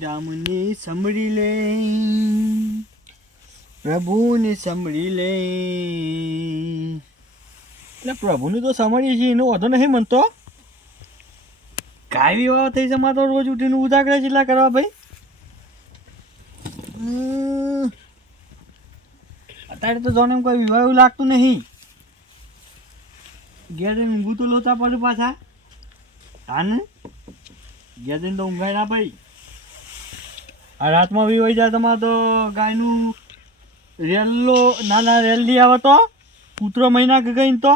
રામને સંભળી લે પ્રભુને સંભળી લે એટલે પ્રભુને તો સાંભળીએ છીએ એનો વધુ નહીં મનતો કાવી વાવ થઈ છે તો રોજ ઉઠીને ઉજાગરા જેટલા કરવા ભાઈ. અત્યારે તો જોને કોઈ વિવાહ એવું લાગતું નહીં. ઘેર ઊંઘું તો લોચા પડે પાછા. હા ને? ઘેર તો ઊંઘાય ના ભાઈ આ રાતમાં બી હોય જાય તમારે તો ગાયનું રેલો ના ના લઈ આવે તો કૂતરો મહિના કે ગઈ તો.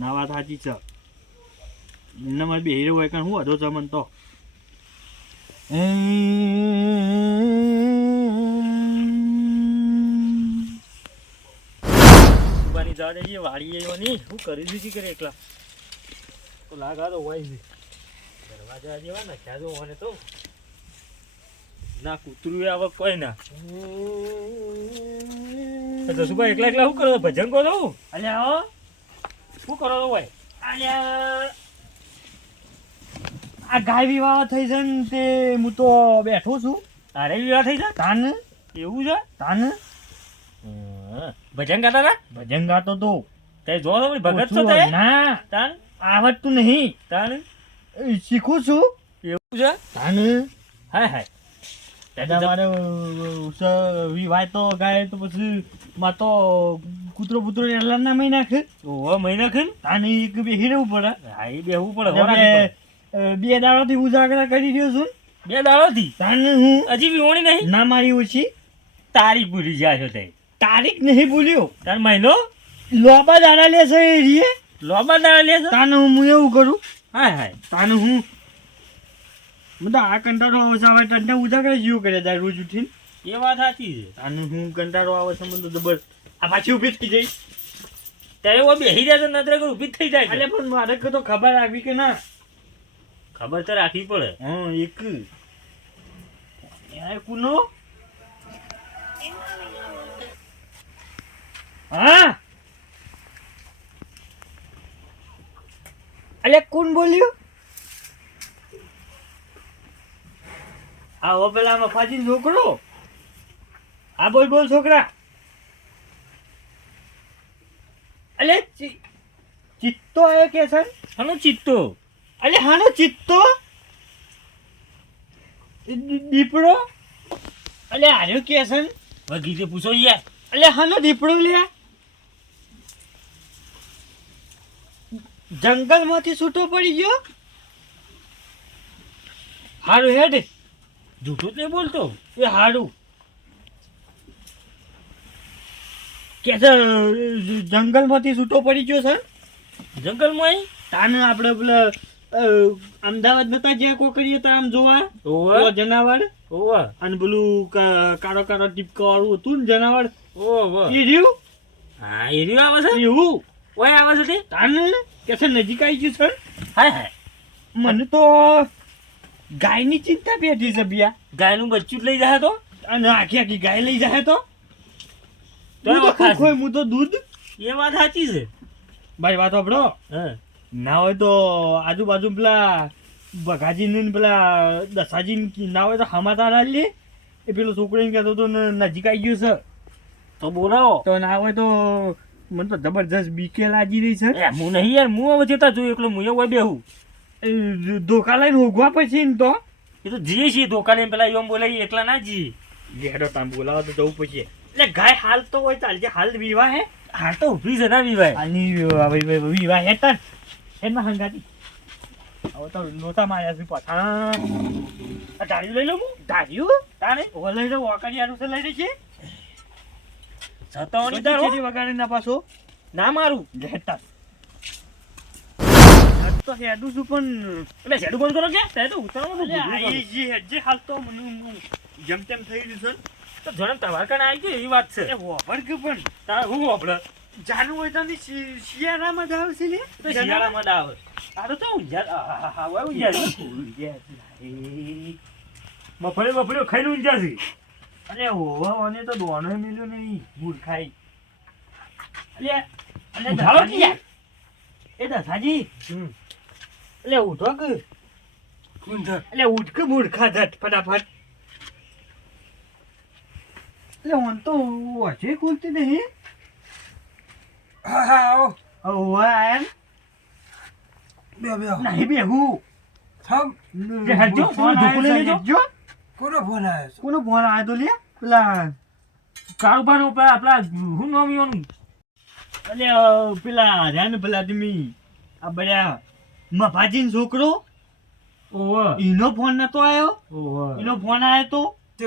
ના વાત સાચી છે. એમને મારે બેહી રહ્યો હોય કારણ હું અધો જમન મને તો. ઉભાની જા જઈએ વાડીએ એવાની હું કરી દીધી કરે એકલા? તો લાગા તો હોય છે. દરવાજા જેવા ને ક્યાં જો મને તો. ના કૂતરું આવે કોઈ ના. જસુભાઈ એકલા એકલા શું કરો છો? ભજન કરો છો? અલ્યા શું કરો છો ભાઈ? અલ્યા. આ ગાય વિવાહ થઈ છે ને તે હું તો બેઠો છું. તારે વિવાહ થઈ છે? તાન. એવું છે? તાન. ભજન ગાતા હતા? ભજન ગાતો તો. તે જો છો ભગત છો તે? ના. તાન? આવડતું નહીં. તાન? શીખું છું. એવું છે? તાન. હાય હાય. મારે વિવાહ તો ગાય તો પછી માં તો કૂતરો પૂતરો એલા ના મહી નાખે ઓહો મહિના ખન તાને એક બેહી રહેવું પડે હા એ બેહવું પડે. બે- બે દાડાથી ઉજાગરા કરી રહ્યો છું બે દાડોથી તાને હું હજી વિહોણી નહીં ના મારી ઓછી તારીખ ભૂલી જાય છો તે તારીખ નહીં ભૂલ્યો તાર મહિનો લોબા દાડા લેશે એ રીએ લોબા દાડા લેશે તાને હું એવું કરું હાય હાય તાને હું બધા આ કંટાળો આવે છે હવે તને ઉજાગરા જીવ કરે જાય રોજ ઉઠીને. એ વાત સાચી છે. અને હું કંટાળો આવે છે મને જબર આ પાછી ઊભી થઈ જઈ ત્યારે એવો બેહી જાય તો નત્ર કર ઊભી થઈ જાય એટલે પણ મારે તો ખબર આવી કે ના? ખબર તો રાખવી પડે. હા એક. યાર કુનો? હા? અલે કોણ બોલ્યું? આ ઓ ફાજી છોકરો? આ બોલ બોલ છોકરા. અલે ચિત્તો આવ્યો કે સર હાનો ચિત્તો? અલે હાનો ચિત્તો? દીપડો? અલે હાર્યો સર વગીતે પૂછો યાર. અલે હાનો દીપડો લ્યા જંગલમાંથી છૂટો પડી ગયો? હારું હેડ. જૂઠું જ નહીં બોલતો? એ હારું. કે સર જંગલમાંથી છૂટો પડી ગયો સર જંગલમાં? તાને આપણે પેલા અમદાવાદ નતા જ્યાં કોકરીએ તો આમ જોવા? જનાવર? ઓવા અને પેલું કા- કાળો કાળો ટીપકો વાળું હતું ને જનાવર? ઓવા એ રહ્યું? હા એ રહ્યું આવે છે? એવું ઓય આવે છે તે? તાને? કે છે નજીક આવી ગયું સર હાય હાય. મને તો ગાયની ચિંતા બેઠી છે બિયા. ગાયનું બચ્ચું લઈ જાય તો? અને આખી આખી ગાય લઈ જાય તો? તો હું તો તો દૂધ. એ વાત સાચી છે. ભાઈ વાત આપડો ના હોય તો આજુબાજુ પેલા બઘાજી ને પેલા દસાજી ના હોય તો સમાચાર લે. એ પેલો છોકરો કહેતો હતો ને નજીક આવી ગયું છે. તો બોલાવો. તો ના હોય તો મને તો જબરજસ્ત બીકે લાગી રહી છે. હું નહીં યાર હું હવે જતા જોયું એકલો હું એવું બેહું. ધોકા લઈને હોગવા પછી ને તો. એ તો જીએ છીએ ધોકા લઈને પેલા એમ બોલાવી એકલા ના જીએ. ઘેડો તમે બોલાવો તો જવું પછી એટલે ગાય હાલ તો હોય ચાલશે હાલ વિવાહ હે. હાલ તો ઊભી છે ના વિવાહ. હાલની વિવાહ વિવાહ- હે હેઠળ એમાં હંગાતી. હવે તો લોટા માર્યા છે પાછા. આ લઈ લઉં હું. ધાર્યું? તારે ઓ લઈ લઉં વાકડિયાનું છે લઈ લે છે. જતો વગાડી ના પાછો. ના મારું. હેઠળ આજ તો હેડું છું પણ એટલે શેડું બંધ કરો કે? તે તો ઉતારવાનું અલ્યા, તો આ જે હેડજે હાલ તો મને જેમ તેમ થઈ રહ્યું છે. તો જણમ તમારે કણ આવી ગયો એ વાત છે. એ હોભર કે પણ તારે હું આપણે જાનું હોય તો શિયાળામાં જ આવશે લે તો શિયાળામાં દાવ તારું તો આહાહા, હવે ઊંઝાર મફળી મફળીઓ ખાઈને ઊંઝાર છે. અરે હોવા અને તો દોનો મિલ્યો નહીં મૂર્ખાઈ અરે અલે ઉઠાડો કે એ દાદાજી. હમ. એટલે ઉઠો કે. એટલે ઉઠ કે મૂર્ખા જટ ફટાફટ. એટલે ઓન તો હજે ખુલતી નહીં. હા હા આવો. હવે આયન બે બે નહીં બેહું. થમ. જે હેડજો, ફોન લેજો. કોનો ફોન આવ્યો કોનો ફોન આવ્યો તો લે. પેલા કારોબાર ઉપર આપણા હું નામ? અલે અ, પેલા રહ્યા ને પેલા તમે આ બધા મફાજીન છોકરો? ઓહો એનો ફોન નતો આવ્યો ઓહો એનો ફોન આવ્યો તો? તે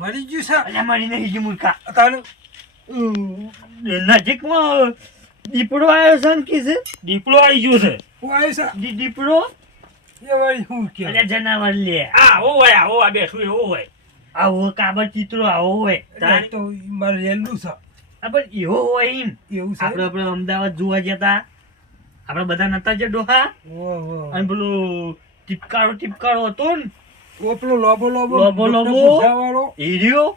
મરી ગયું છે? અલ્યા મરી નહીં ગયું મૂર્ખા. તારું? નજીકમાં દીપડો આવ્યો છે ને કીધે દીપડો આવી ગયો છે. હું આવ્યો છે? દીપડો? એ વાળી હું કે? અલ્યા જનાવર લે. આ આવો હોય આવો આ બેઠું એવો હોય આવો કાબર ચિત્રો આવો હોય તો મારે રેલું છે. આ પણ એવો હોય એમ. એવું છે? આપણે આપણે અમદાવાદ જોવા જતા. આપણે બધા નતા જે ડોહા? ઓ ઓ. અને પેલું ટીપકારો ટીપકારો હતો ને? ઓપલો લોબો લોબો લોબો લોબો. વાળો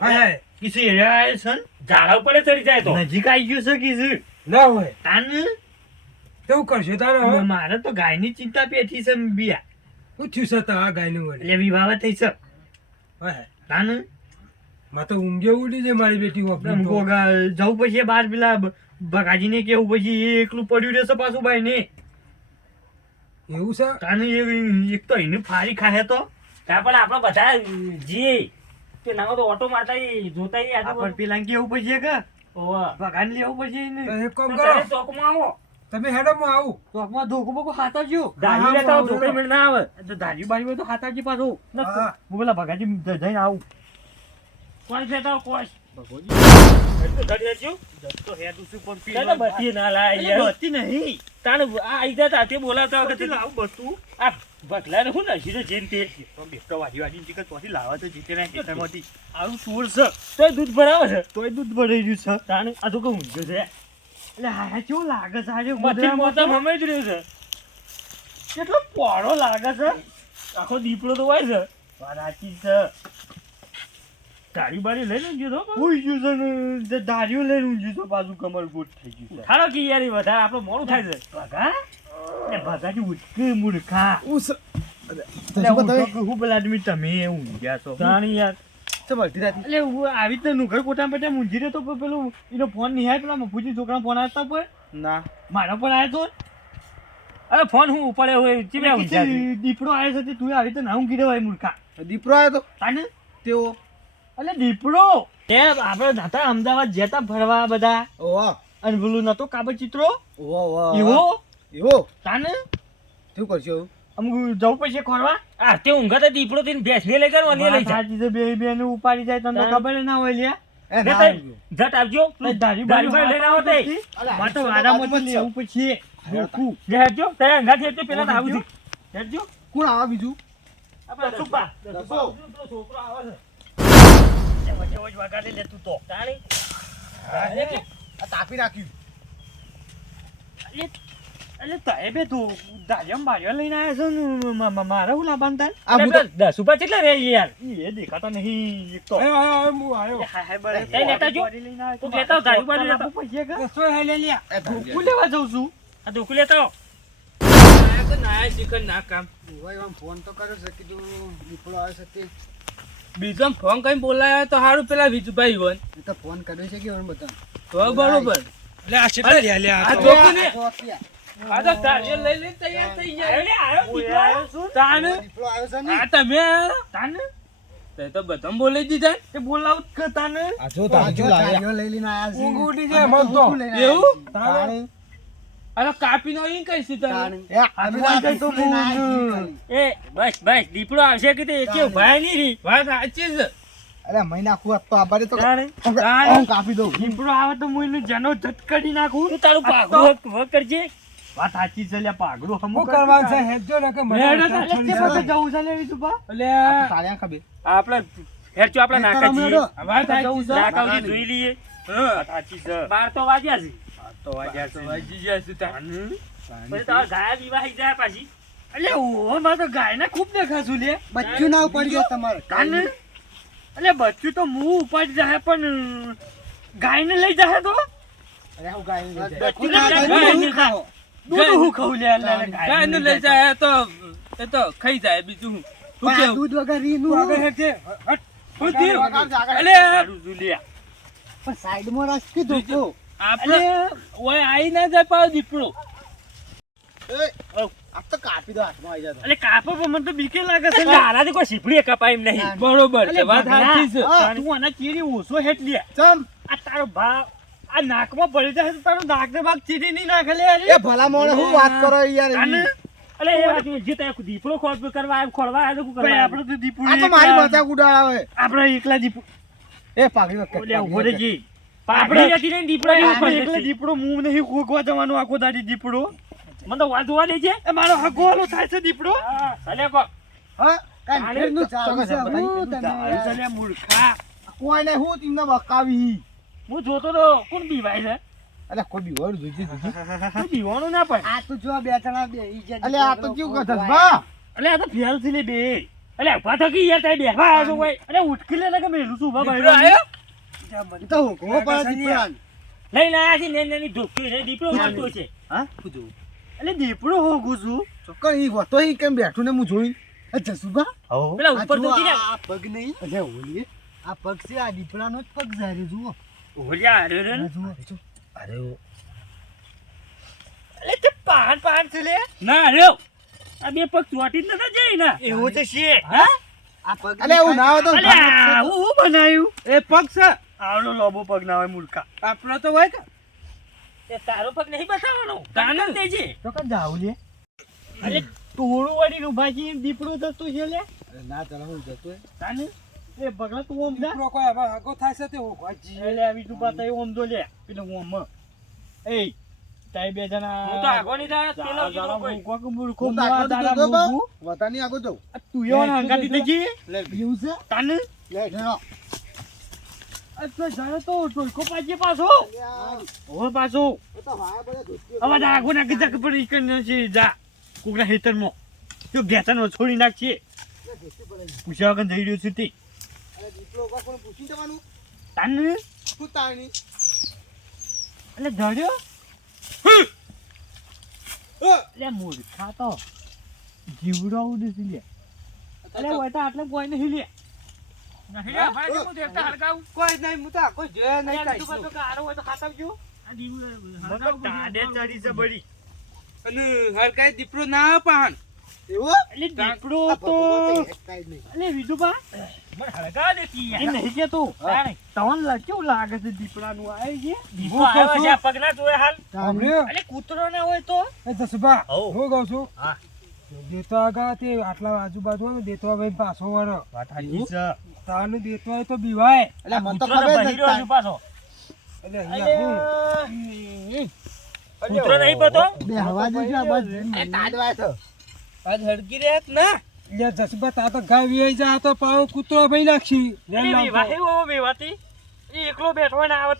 હાય હાય. કિસે એરા આવ્યો છે ઝાડા ઉપર ચડી જાય તો. નજીક આવી ગયો છે કિસે. ના હોય. તાન? કેવું કરશે તારે હવે? મારે તો ગાયની ચિંતા પેઠી છે બિયા. શું થયું છે તારા ગાયનું એટલે વિવાહ થઈ છે. હા હા તાન? માં તો ઊંઘે ઉડી છે મારી બેટી જવું પછી બાર પેલા ભગાજીને કેવું પછી એકલું પડ્યું રહેશે પાછું ભાઈ ને એવું છે? તાન એ એક તો એને ફારી ખાહે તો. ત્યાં પણ આપણે બધા જઈએ તે નાનો તો ઓટો મારતા જોતા આપણે પેલા કેવું પછી કે ભગાન લેવું પછી એક કામ કરો. તમે ચોકમાં આવો. તમે હેડો હું આવું. ચોકમાં ધોકો બોકો ખાતા જ્યો દાઢી લેતા હા. મેળ ના આવે. તો ધારી બારી તો ખાતા જી પાછું. હા. પેલા ભગાજી જ- જઈને આવું. કોણ છે આવો, કોણ? ભગોજી તો ધડી લેજો. તો હેડું છું પણ તને બત્તી ના લાય એટલે યાર. બત્તી નહીં. તાણે આ આઈ જતા તે બોલાવતા વખતે બત્તી લાવું બતું આ બગલાને હું નસી તો જેમ તે તો બેટો વાજી વાજી ચીકન ત્યાંથી લાવવા તો જીતે ના ખેતરમાંથી. આવું સોળ છે. તોય દૂધ ભરાવે છે. તોય દૂધ ભરાઈ રહ્યું છે. તાણે આ તો ઊંઘ્યો છે. એટલે હા કેવું લાગે છે આજે મથી મોતા ઉંદરામાં મમાઈ જ રહ્યો છે. કેટલો પોળો લાગે છે. આખો દીપડો તો હોય છે. વારાચી છે. ગાડી બાડી લઈને ઊંઘ્યો તો ઉઈ ગયું છે ને ધારીઓ લઈને ઊંઘ્યું છે પાછું કમર ગોટ થઈ ગયું થાળો કે યાર વધારે આપણો મોડું થાય છે. ભગા એટલે ભગાજી ઉઠકે મૂર્ખા. ઉસ. હું તો હું પેલા આદમી તમે ઊંઘ્યા છો? જાણી યાર. એટલે હું આવી રીતે નુગર કોટા પછી મૂંઝી રહ્યો તો પેલું એનો ફોન નહીં આવ્યો પેલા મફુજી છોકરા ફોન આવતા પર ના. મારો પણ આવ્યો તો? અરે ફોન હું ઉપાડ્યો હોય ચીમ્યા છે. દીપડો આવ્યો છે તે તું આવી રીતે ના ઊંઘી રહ્યો હોય મૂર્ખા. દીપડો આવ્યો તો? તાને? તેઓ એટલે દીપડો! તે આપણે જતા અમદાવાદ જતા ફરવા બધા. ઓહો. અને ભૂલું નતો કાબર ચિત્રો ઓહો એવો? એવો? તાને? શું કરશો અમુક જવું પડશે ખોરવા? આ તે ઊંઘાતા દીપડો થઈને ભેંસને લઈ ગયો અને લઈ જાય તો બે બે ને ઉપાડી જાય તમને ખબર ના હોય લ્યા. જટ આવજો. ધારી લઈને આવો તે લેવું પછી. તે. પેલા આવું છે કોણ આવા બીજું? આપણે છોકરો આવે છે વચ્ચે વચ્ચે વગાડી લે તું તો તાણી આ તાપી નાખ્યું એટલે એટલે બે તું ધારિયમ બારિયો લઈને આવ્યા છો ને મ- મ- હું લાવવાનું તાર અરે પેલા દસુપા કેટલા રે યાર એ દેખાતા નહીં એક તો આયો આયો હું આયો હાય હાય બરે. એ લેતા જો. બોડી લઈને તું લેતા આવ, ધારી લેતા. આપવું કે? કસો હે લે લ્યા ધોકું લેવા જઉં છું આ દુખી લેતા આવો. ફોન તો કર્યો છે કીધું દીપડો આવ્યો છે તે બીજો ફોન કઈ બોલાયો તો સારું પેલા વિજુભાઈ હોય. તો ફોન કર્યો છે કે હવે બધા તો બરોબર. લે આ કેટલા લે લે આ ને તો. લઈ તૈયાર થઈ છે આ તમે તાને? તે તો બધા બોલી દીધા એ બોલાવું કે તાને? આ જો તાજો લાવ્યા લઈ લઈને આયા છે. ઊંઘ ઉડી મન તો. એવું? તાણે? અરે કાપી નો ઈ કઈ. એ બસ બસ દીપડો આવશે કે તે એકે ભાઈ નહીં રી વાત સાચી છે. અરે મહિના ખુઆ તો આબારે તો હું કાપી દઉં. દીપડો આવે તો હું એનું જનો ઝટકડી નાખું. તું તારું પાઘું વક- વક કરજે. વાત સાચી છે લ્યા પાઘડું હમું હું કરવાનું છે હેજો ને કે મને જવું છે લેવી તું બા. એટલે તાળ્યા ખબે આપણે હેરચો આપણે નાકાજી વાત સાચી છે. નાકાજી જોઈ લઈએ. હા. સાચી છે. બાર તો વાગ્યા છે. તો વાગ્યા છે વાગી જાય છે પછી તો ગાયા વિવાહી જાય પાછી. એટલે ઓ તો ગાયને ખૂબ દેખાશું લે. બચ્ચું ના પડી જાય તમારે. કાને એટલે બચ્ચું તો મું ઉપાડી જાય પણ ગાયને લઈ જાય તો? અરે હું ગાય લઈ જાય. બચ્ચું ગાય ગાય નહીં ખાઓ. દૂધ હું ખાઉં લે લે, લે, ગાયને લઈ જાય તો એ તો ખાઈ જાય બીજું હું. શું દૂધ વગર રીનું આગળ હેઠ. હટ. અલે! પણ સાઈડમાં રાખ કીધું. આપણે ઓય આઈ ના જાય પાવ દીપડો. એ, આ તો કાપી દો હાથમાં આવી જાય તો. અલે કાપો પણ મને તો બીકે લાગે છે. તારાથી કોઈ શીપડી કપાય એમ નહીં. બરોબર વાત સાચી છે. તું આના ચીરી ઓછો હેટ લે. ચમ. આ તારો ભાવ આ નાકમાં પડી જાય તો તારો નાક ને ભાગ ચીરી નહીં નાખે લે અરે. એ ભલા મોણે હું વાત કરો યાર અલે એ વાત જે તે દીપડો ખોટ કરવા આવ્યો, ખોળવા આવ્યો તો કરવા આપણે તો દીપુડી આ તો મારી મજાક ઉડાડાવે આપણે એકલા દીપુ એ ઓલે રહેજી ને દીપડો? દીપડો મું નહીં જવાનું આખો દાડી દીપડો. મને તો વાત જોવા દેજે એ મારો હગોલો થાય છે દીપડો? હા, કો. હા કાંઈ ફેરનું ચાલુ છે, ભાઈ. હું તને છે યાર. લે મૂર્ખા. કોઈ હું તમને બકાવી હું જોતો તો કોણ બીવાય છે? અલે કોઈ બી વળ જોઈતી જોઈતી. બીવાનું ના પડે. આ તો જો બે જણા બે અલે આ તો કેવું છે બા! અલે આ તો ફેલ છે લે બે. અલે ઊભા થકી યાર તારી બેહવા આવ્યો કોઈ અલે ઉઠકી લે ને કે મેલું છું ઊભા ભાઈ. આયો? એ તો હુકમો પડે દીપડાને. લઈને આયા છે નેની નેની ઢોકળી રે દીપડો મારતો છે. એટલે દીપડો હો ગુજુ ચોક્કસ ઈ હોતો ઈ કેમ બેઠું ને હું જોઈ? એ જસુબા હો. પેલા ઉપર તો ને આ પગ નહીં. અરે ઓલી આ પગ છે આ દીપડાનો જ પગ જાય રે જુઓ ઓલ્યા અરે રે અરે જુઓ અરે તે પાન પાન છે લે. ના રહ્યો આ બે પગ ચોટી જ નતા જઈ ના. એવું તો છે. હા? આ પગ અલે હું ના તો હું હું બનાવ્યું એ પગ છે. આવડો લોબો પગ ના હોય મુલકા આપણો તો હોય કે? તે તારો પગ નહીં બતાવવાનો. તાને? દેજે. તો કાં જાવું લે અરે ટોળું વળી ઊભા છે દીપડો જતું છે લે. ના ચાલો હું જતો. તાને? એ બગલા તું ઓમ જા. દીપડો કોઈ હવે આગો થાય છે તે હોગવાજી. એટલે આવી તું પાતા ઓમ દો લે. પેલો ઓમ એ તાઈ બે જણા હું તો આગો ની થાય પેલો કોઈ. કોક મૂર્ખો તો દાડા દીધો વતાની આગો જાઉં. તું એવો હંગાતી દેજી લે. બીવું તાને? લે ઢેણો. તો જાણે તો ટોયકો પાછી પાછો. હવે પાછો. હવે આગો ના ગજક પર ઈ કરીને છે જા. કોકના હેતરમાં તો ઘેચાનો છોડી નાખીએ. પડે. પૂછ્યા વગર જઈ રહ્યો છું તે. પૂછી જવાનું તાને શું તાણી એટલે ધડ્યો એટલે મૂર્ખા તો. જીવડાવું નથી લે. એટલે હોય તો આટલે કોઈ નહીં લે. કોઈ નહીં હું તો જોયો નહીં હોય તો ખાતા અને દીપડો ના પાહન એવું? એટલે દીપડો તો. એટલે બીજું દેતી એ નહીં કેવું લાગે છે દીપડાનું? આ છે દીપડો આવ્યો છે, પગના જોયે હાલ. એટલે કૂતરો ના હોય તો? એ હું કહું છું હા. દેતો આગા તે આટલા આજુબાજુ હોય ને દેતો હવે પાછો વાળો. વાત સાચી છે. તાનું દેતો હોય તો બીવાય એટલે મને તો ખબર નથી. પાછો. એટલે અહીંયા હું કૂતરો નહીં પતો? બે હવા દેજો આ બસ. એ તાડવા તો આજ હડકી રહ્યા ના લે જસબા તા તો ગાય વીઆઈ જા તો પાવ કૂતરો ભાઈ નાખી વિવાહ એવો વિવાહથી. એ એકલો બેઠો ના ને આવે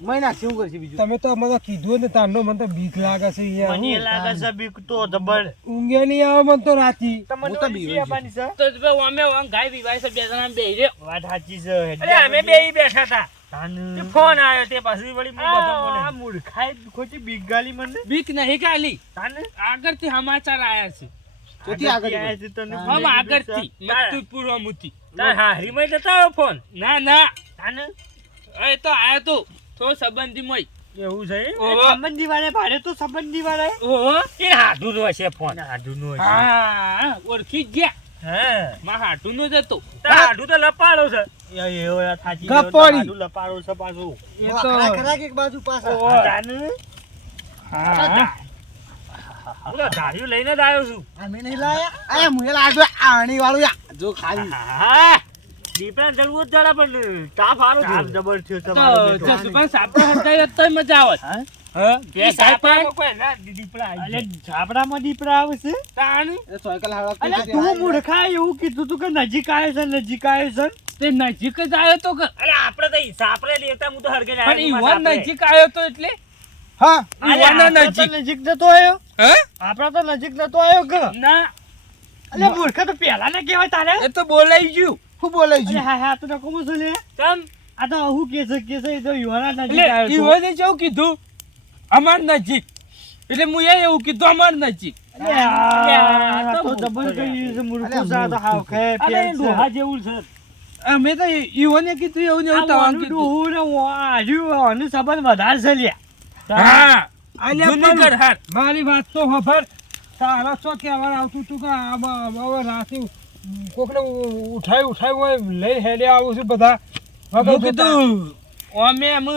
નાખશે, શું કરશે બીજું? તમે તો મને કીધું ને તારનો મને તો બીક લાગે છે યાર મને લાગે છે બીક તો જબર. ઊંઘે નહીં આવે મને તો રાતી. તમને તો બીક આપવાની છે? તો અમે આમ ગાય વિવાહ છે બે જણા બે રે. વાત સાચી છે અરે અમે બે બેઠા હતા. તાન- ફોન આવ્યો તે પાછું વળી હું બધો આ બોલે મૂર્ખાએ ખોટી બીક ગાલી મને? બીક નહીં કાલી આગળ આગળથી સમાચાર આયા છે. ચોથી આગળ આયા છે તને હમ આગળથી. મકતુપુર અમુથી. તાર હારીમાં જતા ફોન? ના ના. તાન. એ તો આયો તો. તો સંબંધી મોય. એવું છે સંબંધી વાળા ભાડે તો સંબંધી વાળા ઓહો. એ હાધુ નો હશે ફોન. આધુનો હા ઓળખી ગયા. હા. માં હાધુ નો જતો હાધુ તો લપાડો છે. એવો યાર થાચી ગપ્પોડી. આડું લપાડો છે પાછું. એ તો ખરા ખરા કે એક બાજુ પાછા. હા. લઈને જ આવ્યો છું. અમે નહીં લાયા? અરે મુએ લાગ્યો આણી વાળું જો ખાલી હા. દીપડા જળવું જ જરા પણ તાપ હારો તાપ જબર થયો તમારો બેટો. જસુભાઈ સાપડો હંતાઈ હોત મજા આવત હા? હા? બે સાપા સાપા કોઈ ના દીપડા આવી અલે ઝાપડામાં દીપડા આવે છે? તાણ? એ સાયકલ હાળકતી અલે તું મૂર્ખા એવું કીધું તું કે નજીક આવે છે નજીક આવે છે? તે નજીક જ આવ્યો તો કે અરે આપણે તો ઈ સાપરે હું તો હરગે જ પણ ઈવન નજીક આવ્યો તો એટલે? હા ઈવન નજીક નજીક નતો આવ્યો. આપડા આપણા તો નજીક નતો આવ્યો કે? ના. અલે મૂર્ખા તો પહેલા ને કહેવાય તારે? એ તો બોલાઈ ગયું. શું બોલે છે? હા હા તો નકો શું લે કેમ? આ તો હું કે છે કે છે તો યુવાના નજીક આવ્યો છું. જેવું કીધું? અમાર નજીક. એટલે હું એ એવું કીધું અમાર નજીક. છે. છે છે. છે. અમે તો ઈવોને કીધું એવું ને એવું કીધું. ને સંબંધ વધારે છે લ્યા. હા. મારી વાત તો ખબર તારા શું કહેવાનું આવતું તું કે રાતે કોકને ઉઠાય ઉઠાય હોય લઈ હેડે આવું છું બધા. હું કીધું અમે એમ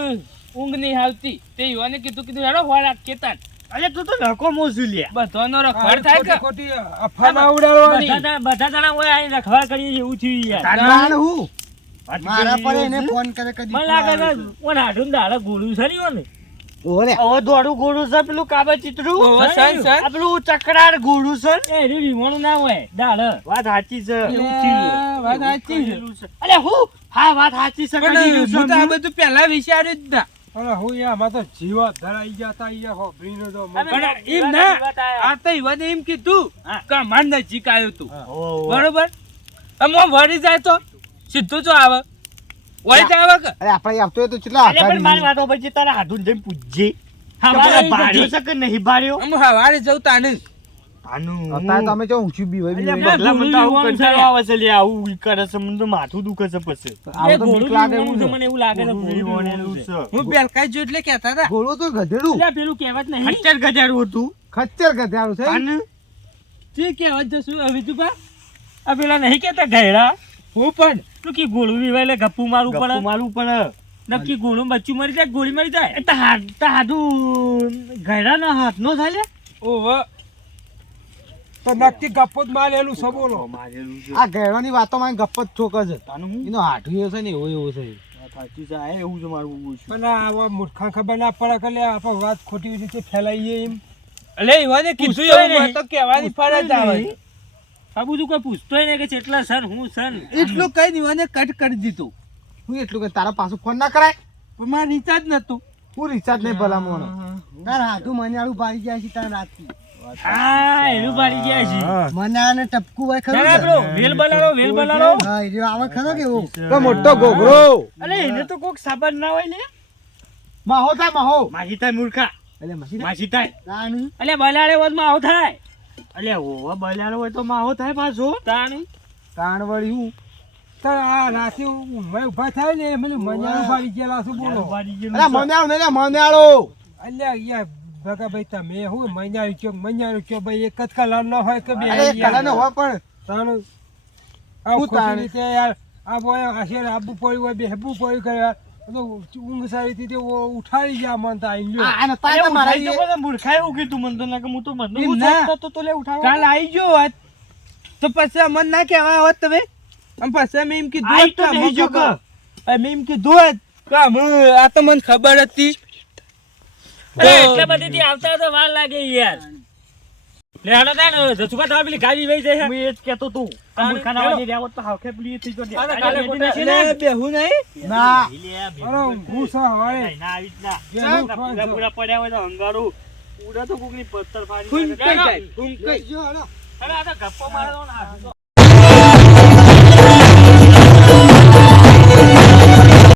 ઊંઘ નહીં આવતી. તે યુવાને કીધું કીધું હેડો હોરા કેતાન. અરે તું તો નકો મોજું લ્યા. બધાનો રખવાડ થાય કે? ખોટી અફવા ના બધા ઉડાડવાની જણા- બધા જણા હોય અહીં રખવા કરીએ એવું થયું યાર. તાણ હું? મારા પર કરી એને છે. ફોન કરે કદી મને લાગે ઓન હાડું દાડા ગોળું છે ને ઓને. ઓરે દોડું ગોળું છે પેલું કાબર ચિતરું ઓહો, સન, સન. પેલું ચકરાર ગોળું છે. એ એરી ના હોય. દાડા વાત સાચી છે. વાત સાચી છે. કરેલું હું? હા વાત સાચી છે પણ કરેલું છે હું તો આ બધું પહેલા વિચાર્યું જ ના. અરે હું આમાં તો જીવા ધરાઈ ગયા તા અહીંયા હોભળીને તો પણ એમ ના. આ તો ઈવાને એમ કીધું. કે અમાર નજીક આવ્યું તું. બરોબર? આમ વળી જાય તો સીધું જો આવે. વળી જ આવે અરે આપણે આવતો હોય તો કેટલા અલે પણ મારી વાતો પછી તારા હાથું જઈને પૂછજે. હા, કે મારે પેલા ઈ ભાડ્યો છે કે નહીં ભાડ્યો આમ હવારે જવું તાને. આનું તમે જો ઊંચું બીવાય અલ્યા બગલા મને આવું કંટાળો આવે છે લ્યા, આવું કરે છે મને તો માથું દુખે છે પછી. આવું તો બીક લાગે એવું છે, છે. મને એવું લાગે છે વણેલું છે. હું બેલકાઈ જો એટલે કહેતા હતા. ગોળો તો ગધેડું. અલ્યા, પેલું કહેવત નહીં. ખચ્ચર ગધેડું હતું. ખચ્ચર ગધેડું છે. અને તે કહેવત જશું હવે તું આ પેલા નહીં કહેતા ગયડા હું પણ. તું કી ગોળું વિવાય એટલે ગપ્પુ મારવું ગપ્પુ પડે. મારવું પણ નક્કી ગોળું બચ્ચું મરી જાય ગોળી મરી જાય. એ તો હાથ તો હાથું ગયડાના હાથનો થાય લ્યા. ઓહો. તો નક્કી ગપ્પો જ મારેલું છે બોલો. આ છે. આ ગેડવાની વાતોમાં ગપ્પ જ છોક છે. તાનું એનો હાઠું એવો છે ને એવો એવો છે. સાચું છે, આ એવું છે. મારું પણ આવા મૂર્ખા ખબર ના પડે કે આપણે વાત ખોટી રીતે ફેલાઈએ એમ. એટલે એવાને કીધું એવું તો કહેવાની ફરજ આવે. આ બધું કોઈ પૂછતોય નહીં કે કેટલા સન હું સન? એટલું કઈ દીવાને કટ કરી દીધું. હું એટલું કે તારા પાછું ફોન ના કરાય. પણ મારે રિચાર્જ નતું. હું રિચાર્જ નહીં ભલામણ. તાર હાથું મનાળું પાડી ગયા છે તાર રાતથી હા એનું પાડી ગયા છે. મનાને ટપકું હોય ખરું ચાલ વેલ બલાડો વેલ બલાડો હા એ આવે ખરો કે એવો? તો મોટો ગોગરો અલે એને તો કોક સાબર ના હોય ને? માહો થાય માહો. માસી થાય મૂર્ખા. એટલે મસી થાય. રાણી. અલ્યા બલાડે માહો થાય. અલે ઓવા બલાડો હોય તો માહો થાય પાછો. તાણી? તાણ વળ્યું તો આ રાતે ઊંઘમાં ઊભા થાય ને ગયેલા બોલો. અરે છે. ને મનાળો અલ્યા યાર ભગા ભાઈ તમે હું મહિના કયો મહિના કયો ભાઈ એક જ કલર નો હોય કે બે અરે નો હોય પણ. તાણ આ ખોટી રીતે યાર આ બોય આશરે આબુ પડ્યું હોય બેહબુ પડ્યું કે યાર. ઊંઘ સારી રીતે ઉઠાડી ગયા મન તો આઈ લ્યો આ નતા અલે તો મારા તો બધા મૂર્ખાએ એવું કીધું મને તો લાગે હું તો મને હું ના. સોચતો તો લે ઉઠાડો કાલ આવી ગયો હોત. તો પછી મન ના કહેવા હોત તમે? આમ પછી અમે એમ કીધું આઈ તો નહીં જો અમુક અમે એમ કીધું કે આ તો મને ખબર હતી. આવતા તો વાર લાગે યાર. લે હાલો તાણ જસુભા તમારે પેલી ગાડી વહી જાય હું એ જ કહેતો તું હેલો. વાગે રહ્યા હોત તો હાવખે પેલી થઈ જતી. આ કાલે ને. ને. બેહું નહીં ના લે, અરે હું સા હવારે ના આવી જ ના. પૂરા પૂરા પડ્યા હોય તો હંગારું. પૂરા તો કોકની પથ્થર ફાડી જાય ફૂંક કઈ જો, હળો. અરે આ તો ગપ્પો મારવાનો